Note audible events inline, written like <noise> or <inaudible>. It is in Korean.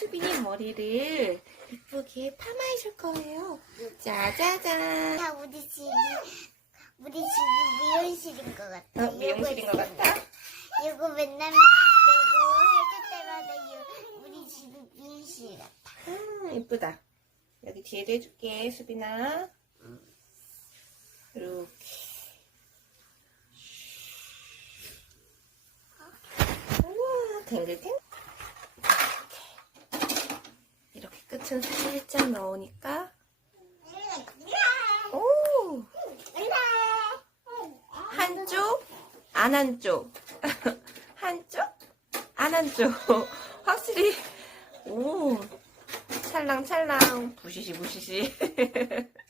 수빈이 머리를 예쁘게 파마해줄 거예요. 짜자잔. 다 우리 집이 우리 집이 미용실인 것 같아. 어, 미용실인 것 같아? 이거 맨날 이거 해줄 때마다 이- 우리 집이 미용실 같아. 아, 예쁘다. 여기 뒤에도 해줄게, 수빈아. 이렇게. 우와. 이 끝은 살짝 넣으니까. 오! 한쪽, 안 한쪽. <laughs> 한쪽, 안 한쪽. <laughs> 확실히, 오, 찰랑찰랑, 부시시, 부시시. <laughs>